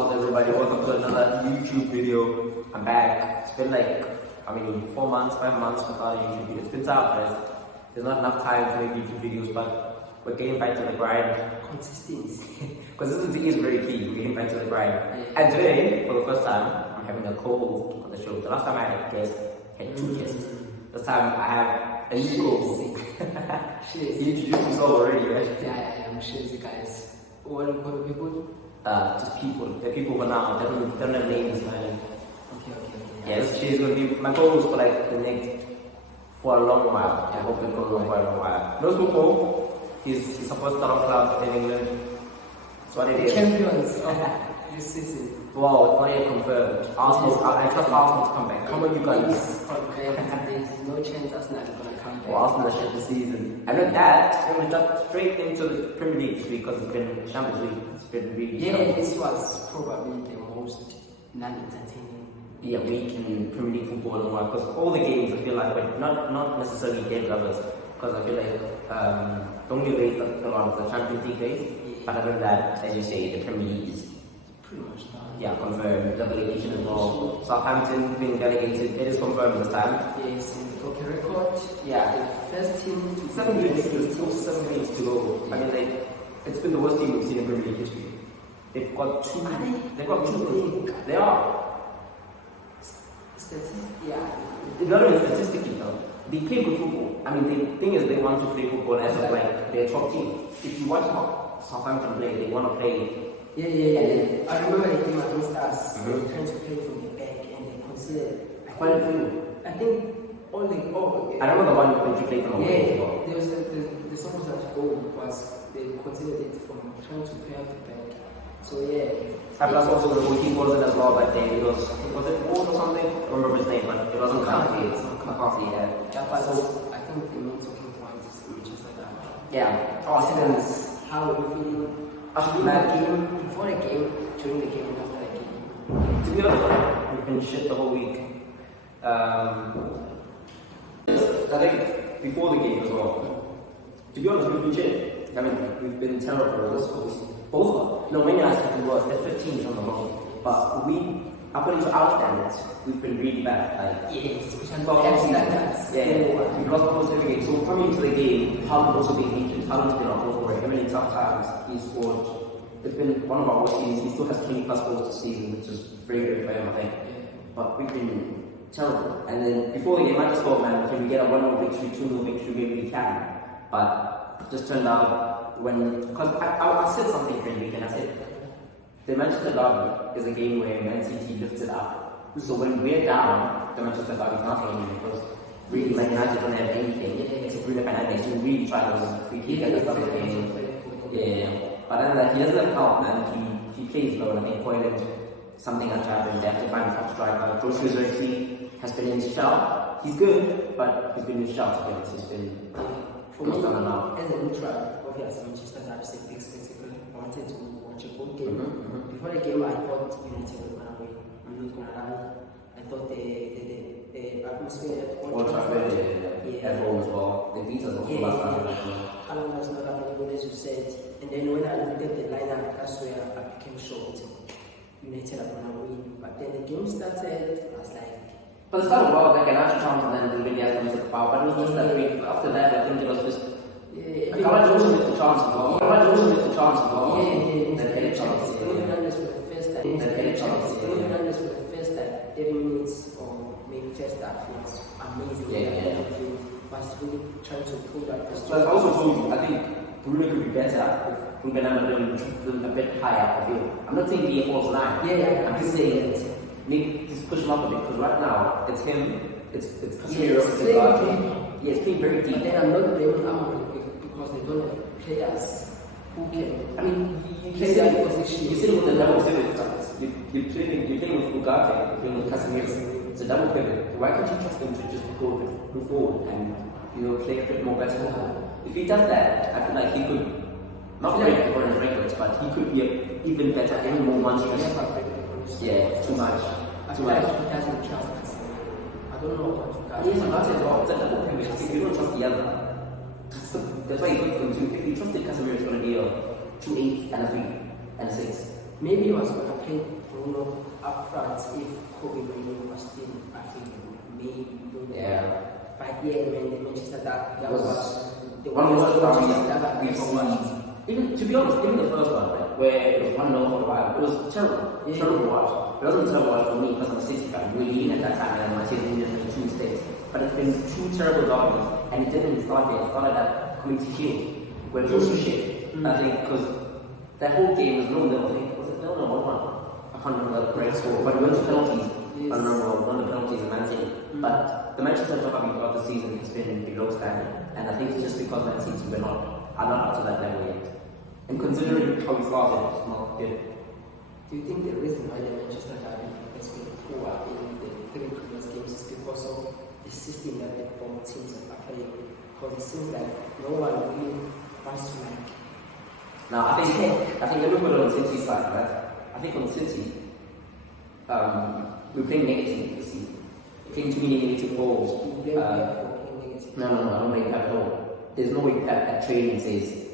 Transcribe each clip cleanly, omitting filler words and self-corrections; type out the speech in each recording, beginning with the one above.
how's everybody? Welcome to another YouTube video. I'm back. It's been like, 4 months, 5 months without a YouTube video. It's been tough, guys. There's not enough time to make YouTube videos, but we're getting back to the grind. Consistency. Consistency is very key. We're getting back to the grind. And today, for the first time, I'm having a co-host on the show. The last time I had a guest, I had 2 guests. This time I have a new co-host. You introduced yourself already, right? Yeah, I'm Shiz, guys. What do you call the people? Just people. They're people for now. They don't have names, man. Okay. Yes, she's gonna be my co-host for like the next, for a long while. I hope it goes on for a long while. Knows Lupo, he's supposed to start a club in England. That's what it is. Champions of this season. Wow, it's not yet confirmed. Arsenal, I trust Arsenal to come back. Come on, you guys. There's no chance Arsenal is gonna come back. Well, Arsenal shit this season. And with that, we're gonna jump straight into the Premier League this week because it's been Champions League. It's been really this was probably the most non-entertaining week in Premier League football and what, because all the games I feel like, but not necessarily game lovers, because I feel like the only race that go on is the Champions League race. But other than that, as you say, the Premier League is pretty much done. Yeah, confirmed. Delegation as well. Southampton being delegated. It is confirmed this time. Yes, in the broken record. Yeah. The first team. 7 weeks. There's still 7 weeks to go. I mean, like, it's been the worst team we've seen in Premier League history. They've got 2. They've got 2. They are. Not even statistically though. They play good football. I mean, the thing is, they want to play football as like their top team. If you watch how Southampton play, they want to play. Yeah. I remember the game against us. They were trying to play from the back and they considered. I think I remember the one when you played them away. Yeah, there was the supposed that goal was they considered it from trying to play out the back. So yeah. And plus also the goalkeeper wasn't as well back then. It was it Ward or something? I don't remember his name, but it wasn't McCarthy. So I think the main talking point is Manchester Derby. Yeah. How are we feeling? Before the game, during the game, and after the game. To be honest, we've been shit the whole week. I think before the game as well. To be honest, we've been shit. I mean, we've been terrible this whole season. Both of us. No, when you ask me was, they're 15 on the road. But according to our standards, we've been really bad. Especially standards. We've lost almost every game. So coming into the game, Haaland also being injured. Haaland's been on board for it. Many tough times he's scored. It's been one of our worst seasons. He still has 20 plus goals this season, which is very good for him, I think. But we've been terrible. And then before the game, I just thought, man, can we get a 1-0 victory, 2-0 victory? Maybe we can. But it just turned out because I said something during the weekend. I said the Manchester Derby is a game where Man City lifts it up. So when we're down, the Manchester Derby is nothing because really Man United don't have anything. It's a Bruno Fernandes who really tries to free kick at the start of the game. But other than that, he doesn't have help, man. He plays well. I think Poland, something has happened. They have to find a top striker. Joshua Zirkzee has been in his shell. He's good, but he's been in his shell to be honest. He's been for me, as a neutral, obviously Manchester Derby is a big spectacle. I wanted to watch a good game. Before the game, I thought United were going to win. I'm not going to lie. I thought the atmosphere at Old Trafford at home as well. They beat us also last time. Haaland was not available, as you said. And then when I looked at the lineup, that's where I became shocked. United are going to win. But then the game started, I was like, but it started well, like an arch chance and then the really had to foul. But it was just that week. After that, I think it was just. Cavani also missed the chance as well. Then had a chance. Fernandes for the first time. 30 minutes or maybe first half was amazing. Was really trying to pull that. So I also told you, I think Bruno could be better if Bruno Fernandes a bit higher. I'm not saying be a false line. I'm just saying that. Maybe just push him up a bit because right now it's him, it's Casemiro, it's playing very deep. But then I'm not blaming Amorim because they don't have players who can. I mean, you play that position. You're sitting with the double pivot. You're playing with Ugarte, you're playing with Casemiro. It's a double pivot. Why can't you trust him to just go forward and play a bit more better? If he does that, I feel like he could not break the current records, but he could be even better, even more monstrous. Too much. He doesn't trust us. I don't know about you guys. He hasn't got it all. It's a double pivot. If you don't trust the other, that's why you go for him too. If you trusted Casemiro, it's going to be a 2-8 and a 3 and a 6. Maybe it was going to played Bruno up front if Kobe Mourinho was still, I think, maybe. Yeah. But yeah, man, the Manchester Derby, that was the one of the worst Manchester derbies Derby we've seen. Even, to be honest, even the first one, right, where it was 1-0 for a while, it was terrible. Yeah. Terrible watch. It wasn't terrible watch for me because I'm a City fan, really in at that time, and my season made two mistakes. But it's been two terrible derbies, and it didn't start there. It started at Community Shield, where it was also shit. I think, because that whole game was 0-0, I think. Was it 0-0 or 1-1? I can't remember the correct score, but it went to penalties. Yes. I don't remember one of the penalties in Man City. But the Manchester Derby throughout the season has been below standard, and I think it's just because Man City are not up to that level yet. And considering how we started, it's not good. Do you think the reason why the Manchester Derby has been poor in the three previous games is because of the system that the both teams are playing? Because it seems like no one really wants to like. Now I think let me put it on City's side, right? I think on City, we're playing negative this season. We're playing too many negative goals. No, I don't make that at all. There's no way that training says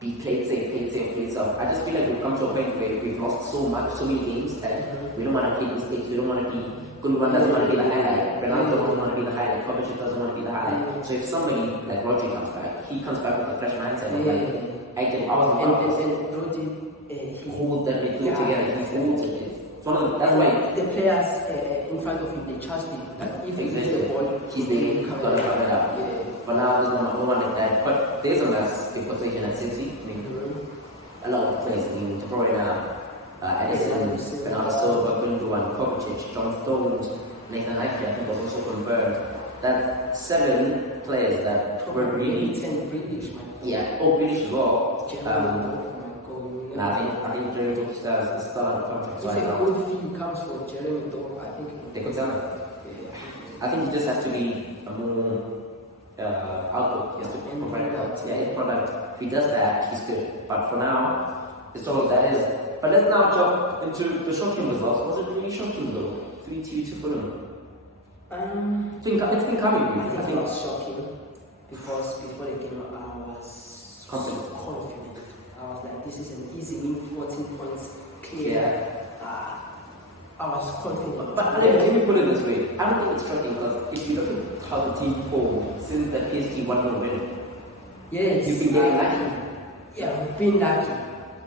be played safe, play safe. I just feel like we've come to a point where we've lost so many games that we don't want to play mistakes, we don't want to be Gundogan doesn't want to be the highlight, Ronaldo doesn't want to be the highlight, Kovacic doesn't want to be the highlight. So if somebody like Rodri comes back, he comes back with a fresh mindset. And Rodri, he holds that midfield together, he holds it. That's why the players in front of him, they trust him. If he gets the ball, he's the cover it up. For now, there's no one like that. But there's a less big position at City. I mean, a lot of players. I mean, De Bruyne, Edison, Bernardo Silva, Gundogan, Kovacic, John Stones, Nathan Ake, I think was also confirmed. That 7 players that were really 10 British, man. Yeah, all British as well. I think Jeremy Doku stars the star of the contract. If a good fee comes from Jeremy Doku, I think they could sell it. I think he just has to be a more output. He has to be more product. Yeah, his product. If he does that, he's good. But for now, it's all that is. But let's now jump into the shocking results. Was it really shocking though? 3-2 to Fulham. It's been coming. I think it was shocking because before the game I was confident. I was like, this is an easy win, 14 points clear. I was confident. But let me put it this way. I don't think it's shocking because if you look at how the team formed since the PSG 1-0 win, yes, you've been getting lucky. Yeah, we've been lucky.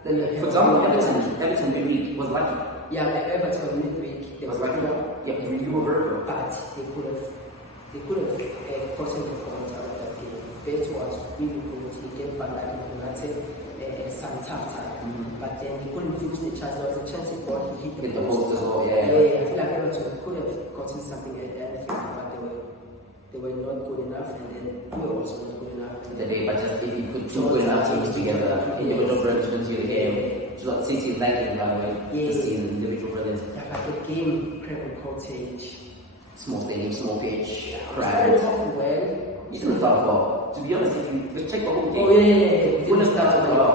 For example, Everton midweek was lucky. Yeah, Everton midweek was lucky. Yeah, you were very good. But they could have gotten the points out of that game. Bet was really good. He gave Van Dijk United some tough time. But then he couldn't finish the chance. There was a chance he got, he hit the post as well. Yeah, I feel like Everton could have gotten something at the end, but they were not good enough, and then we were also not good enough. But just if you put two good enough teams together, individual brilliance wins you the game. It's not City lacking, by the way. Yes, individual brilliance. Yeah, but the game, Craven Cottage, small stadium, small pitch, crowd. Well, you didn't start well. To be honest, if you check the whole game, you wouldn't have started well.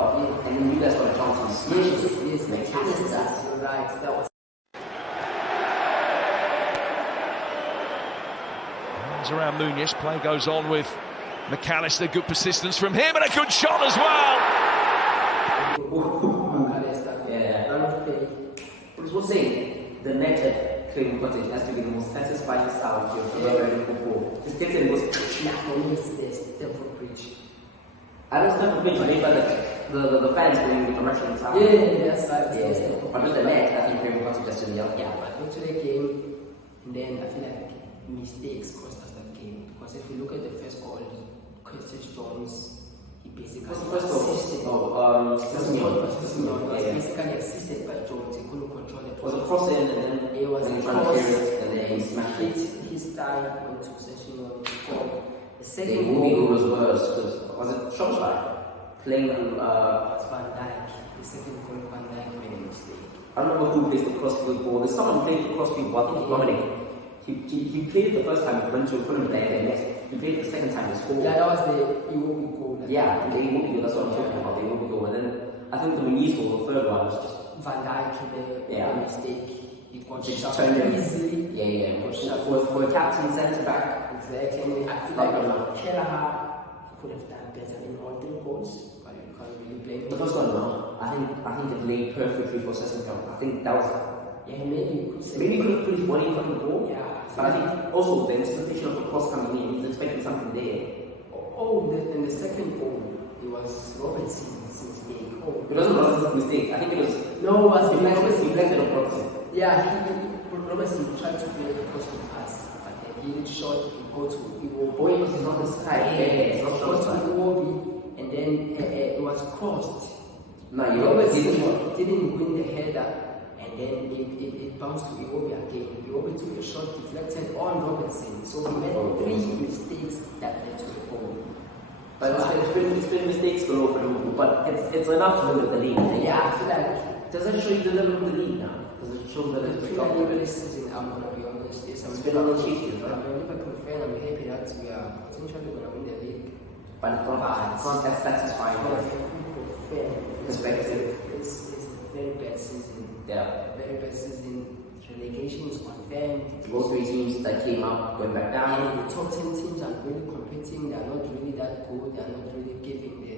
And then you guys got a chance to smash it. Yes, McAllister, right. That was. Hands around Muniz, play goes on with McAllister, good persistence from him and a good shot as well. But it's what's saying, the net at Craven Cottage has to be the most satisfying sound you've ever heard in football. Just get in, for me, it's Stamford Bridge. I don't Stamford Bridge, I mean, but the fans going with the Russian sound. That's right. But with the net, I think Craven Cottage just in the other. Yeah, but go to the game, and then I feel like mistakes cost us that game. Because if you look at the first goal, Curtis Jones, he basically assisted. Basically assisted by Jones. He couldn't control the was a cross in, and then it was a cross, and then he smashed it. His thigh went to Session score. The The second movie goal was worse because was it Schomschlag playing was Van Dijk. The second goal, Van Dijk made a mistake. I don't know who plays the crossfield ball. There's someone playing the crossfield ball. I think it's Dominic. He played it the first time, went to Fulham there, and next he played it the second time, he scored. Yeah, that was the Iwobi goal. Yeah, the Iwobi goal, that's what I'm talking about, the Iwobi goal. And then I think the Muniz goal, the third one, was just Van Dijk made a mistake. He got shot easily. Yeah. For a captain centre back. Exactly. I feel like Kelleher could have done better in all 3 goals, but you can't really blame him. The first one, no. I think it laid perfectly for Sessegnon. I think that was. Yeah, maybe you could say. Maybe he could have put his body in front of the goal. Yeah. But I think also the expectation of the cross coming in, he's expecting something there. In the second goal, it was Robertson's mistake. It wasn't Robertson's mistake. I think it was. No, it was deflected on Robertson. Yeah, Robertson tried to play across the pass, but then he shot to go to Iwobi. Boy, was not the sky. He got to Iwobi, and then it was crossed. No, Robertson didn't win the header, and then it bounced to Iwobi again. Iwobi took a shot deflected on Robertson, so he made 3 mistakes that led to the goal. But it's been mistakes below for Liverpool, but it's enough to limit the league. Yeah, I feel like. Does that show you the level of the league now? Does it show that it's I feel like this season, I'm gonna be honest. Yes, It's been on the cheat sheet, I'm right? a Liverpool fan. I'm happy that we are potentially gonna win the league. But it's not as satisfying. From a football fan Perspective. it's a very bad season. Yeah. Very bad season. Relegation is confirmed. Both 3 teams that came up went back down. And the top 10 teams are really competing. They are not really that good. They are not really giving the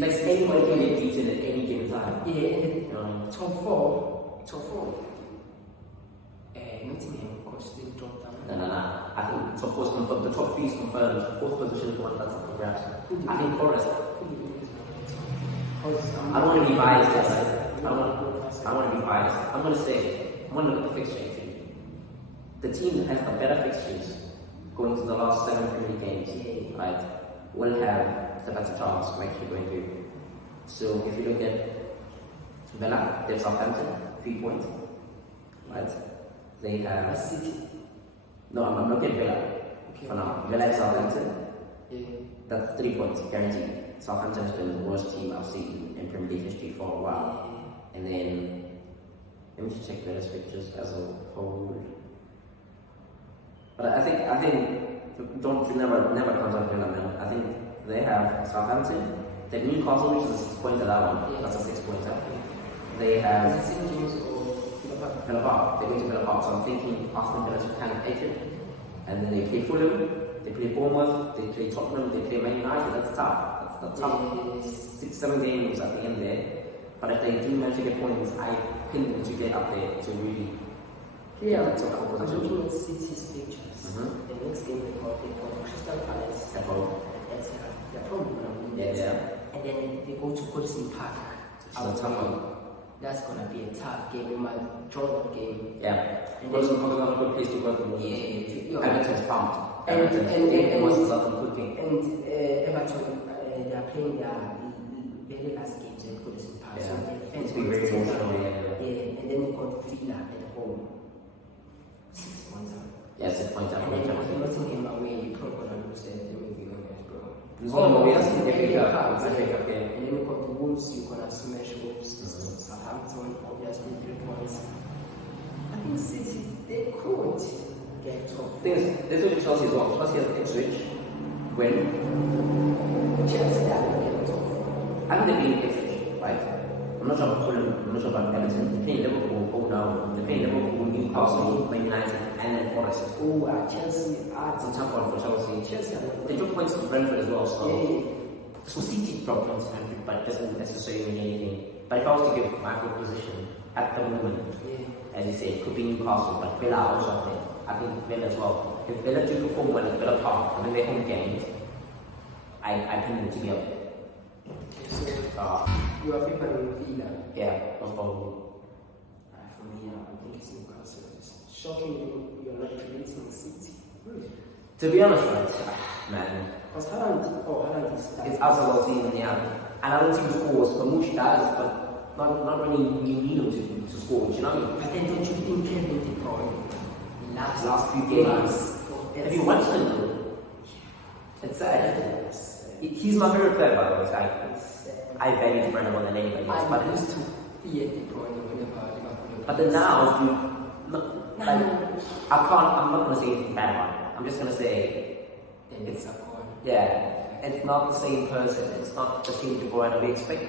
Like anybody can get beaten at any given time. Yeah, and top four. Nottingham could still drop down. No. I think top 4 is confirmed. The top 3 is confirmed. 4th position is the one that's up for grabs. I think Forest. I don't want to be biased. I want to be biased. I'm going to look at the fixture. The team that has the better fixtures going to the last 7 Premier League games, right, will have the better chance of actually going through. So if you look at Villa, they have Southampton, 3 points, right? They have City. No, I'm looking at Villa for now. Villa have Southampton. Yeah. That's 3 points guaranteed. Southampton has been the worst team I've seen in Premier League history for a while. And then let me just check Villa's pictures as a whole. But I think never comes out Villa, man. I think they have Southampton. They have Newcastle, which is a 6 pointer, that one. Yeah. That's a 6 pointer. They have St. James or Villa Park. They're going to Villa Park, so I'm thinking Arsenal Villa to kind of take it. And then they play Fulham, they play Bournemouth, they play Tottenham, they play Man United. That's tough. That's tough. 6-7 games at the end there. But if they do manage to get points, I pin them to get up there to really get the top 4 I'm position. looking at City's pictures. The next game they got Crystal Palace At home. at Etihad. They're probably going to win it. Yeah. And then they go to Goodison Park. It's a tough one. That's going to be a tough game. We might draw that game. Yeah. And Goodison then- Park is not a good place to go. Yeah. Everton's pumped. And Everton was not a good game. And Everton, they are playing their very last games at Goodison Park. So Yeah. their fans It's been very will emotional, stand up. yeah. Yeah. And then they got Villa at home. 6 points out. Yeah, 6 points up And for then Everton. Nottingham away, you're probably going to lose it. Let me be honest, bro. That's the FA FA Cup. Cup, It's FA Cup, yeah. And then we got the Wolves, you're going to smash Wolves. Southampton, obviously 3 points. I think City, they could get top. Thing is, this is with Chelsea as well. Chelsea has Ipswich. When Chelsea, they are going to get top. I think they're playing Ipswich, right? I'm not sure about Fulham, I'm not sure about Everton. They're playing Liverpool, oh no. They're playing Liverpool, Newcastle, Man United, and then Forest. Oh, Chelsea, It's a tough one for Chelsea. Chelsea are going to They took points from Brentford as well, so. Yeah. So City dropped points to Brentford, but it doesn't necessarily mean anything. But if I was to give my full position at the moment, as you say, it could be Newcastle, but Villa are also there. I think Villa as well. If Villa do perform well at Villa Park and then their home games, I think them to be up there. So, you are favoring Villa. Yeah, most probably. For me, I think it's Newcastle. It's shocking you're not predicting City. To be honest, right, man, Because Haaland is it's outside of season, yeah. And I don't see the scores. Kamush does, but not really you need him to score. Do you know what I mean? But then don't you think Kevin De Bruyne Last few games. Have you watched him though? It's sad. He's my favorite player, by the way. I value De Bruyne more than anybody else. I used to fear De Bruyne whenever Liverpool. But then now, I'm not gonna say anything bad about him. I'm just gonna say It's a goal. yeah, it's not the same person. It's not the same De Bruyne. We expect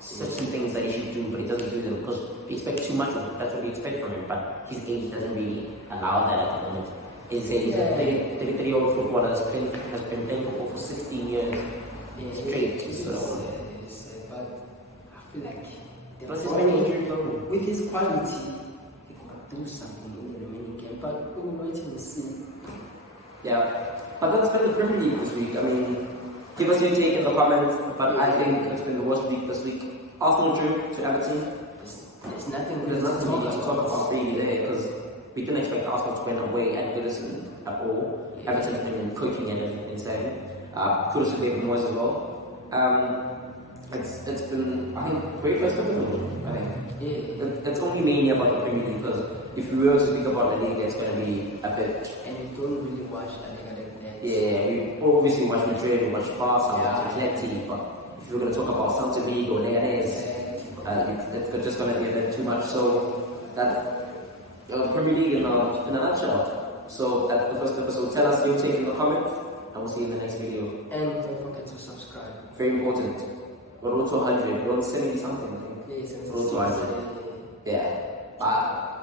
certain things that he should do, but he doesn't do them because we expect too much of him. That's what we expect from him. But his age doesn't really allow that at the moment. He's a 33-year-old footballer has been playing football for 16 years straight. But I feel like plus his many injury problem. with his quality, he can do something in the remaining game. But we will wait and see. Yeah, but that's been the Premier League this week. I mean, give us your take in the comments. But I think it's been the worst week this week. Arsenal drew to Everton. There's nothing There's nothing to talk about really there because we didn't expect Arsenal to win away at Goodison at all. Everton have been cooking and insane. Kudos to David Moyes as well. It's been, I think, great first couple of them. I think. Yeah. It's only mainly about the Premier League because if we were to speak about the league, it's going to be a bit. And we don't really watch that. Yeah, we obviously watch Madrid, we watch Barca, we watch Atleti, but if we're going to talk about Celta Vigo, Leganes, it's just going to be a bit too much. So that's Premier League in a nutshell. So that's the first episode. Tell us your take in the comments, and we'll see you in the next video. And don't forget to subscribe. Very important. We're on to 100. We're on 70 something, I think. Yes, we're on to 100. Yeah. Bye.